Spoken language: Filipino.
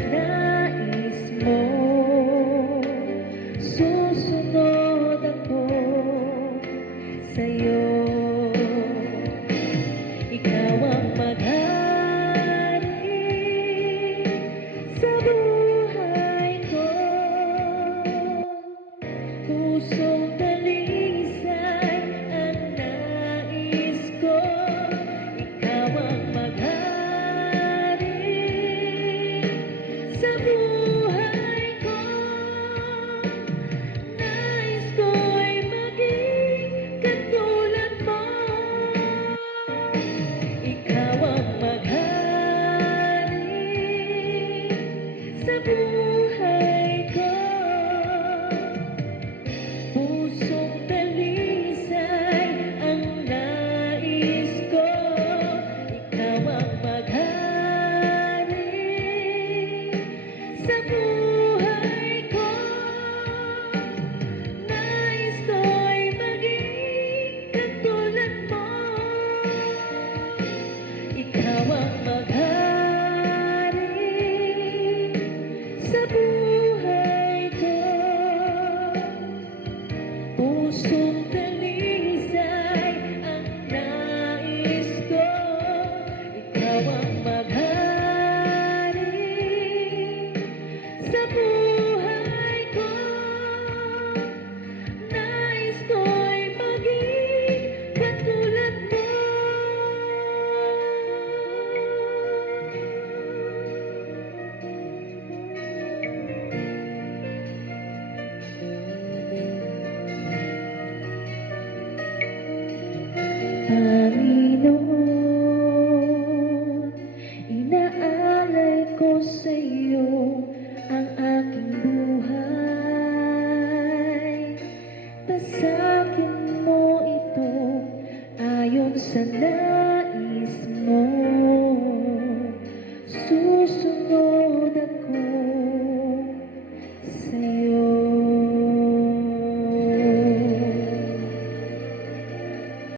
nais mo. Susunod ako sa'yo. Ikaw ang maghari sa buhay ko. Pusong dalisay ang nais ko. Ikaw ang maghari sa buhay ko. Nais ko'y maging katulad mo. Ikaw ang maghari sa buhay ko. Pusong dalisay ang nais ko. Ikaw ang maghari sa buhay ko. Nais ko'y maging katulad mo. Ikaw ang maghari sa buhay ko. Pusong dalisay ang nais ko. Ikaw ang maghari sa buhay ko. Nais ko'y maging katulad mo.